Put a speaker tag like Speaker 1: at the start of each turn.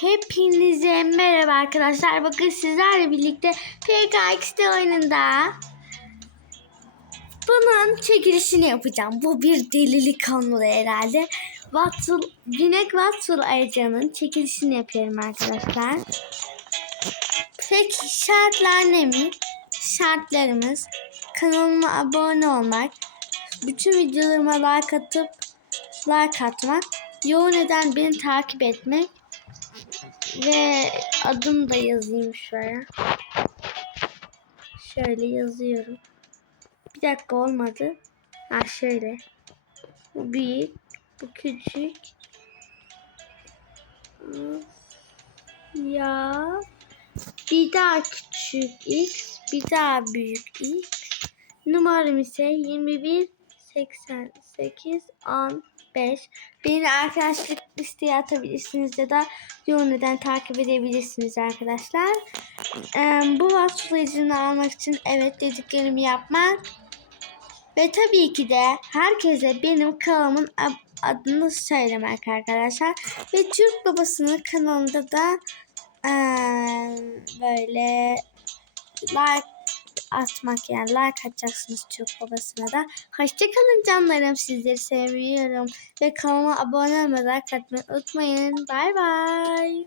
Speaker 1: Hepinize merhaba arkadaşlar. Bakın sizlerle birlikte PKX'de oyununda bunun çekilişini yapacağım. Bu bir delilik olmalı herhalde. Watsul, Binek Watsul ayıcının çekilişini yapıyorum arkadaşlar. Peki şartlar ne mi? Şartlarımız kanalıma abone olmak, bütün videolarıma like atıp like atmak, yoğun eden beni takip etmek ve adım da yazayım şuraya. Şöyle yazıyorum. Bir dakika olmadı. Ha şöyle. Bu büyük, bu küçük. Ya bir daha küçük x, bir daha büyük x. Numaram ise 21 88 15. Beni arkadaşlık listeye atabilirsiniz ya da yoğun neden takip edebilirsiniz arkadaşlar. Ee, bu vasıflayıcını almak için evet dediklerimi yapmak ve tabii ki de herkese benim kanalımın adını söylemek arkadaşlar. Ve Türk Babası'nın kanalında da eee, böyle like atmak yani like atacaksınız Türk Babası'na da. Hoşçakalın canlarım sizleri seviyorum. Ve kanalıma abone olmayı like atmayı unutmayın. Bay bay.